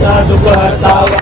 tanto guardava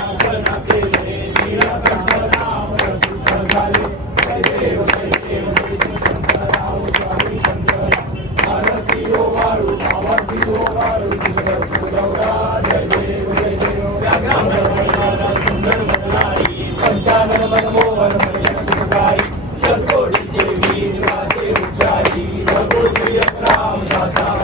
Bujia Krausa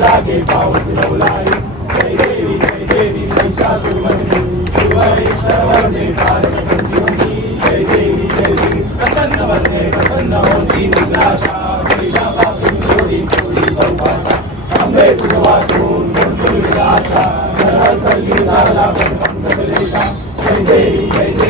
लागे पाऊस नवलाई जय देवी जय देवी महिषासुरमर्दिनी शिवैश्वरवरदे पार्वती जय देवी जय देवी प्रसन्न वरदे प्रसन्न होती निद्राशा महिषापासून जोडी जोडी चौकाचा जय देवी जय देवी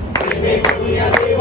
తండ్రి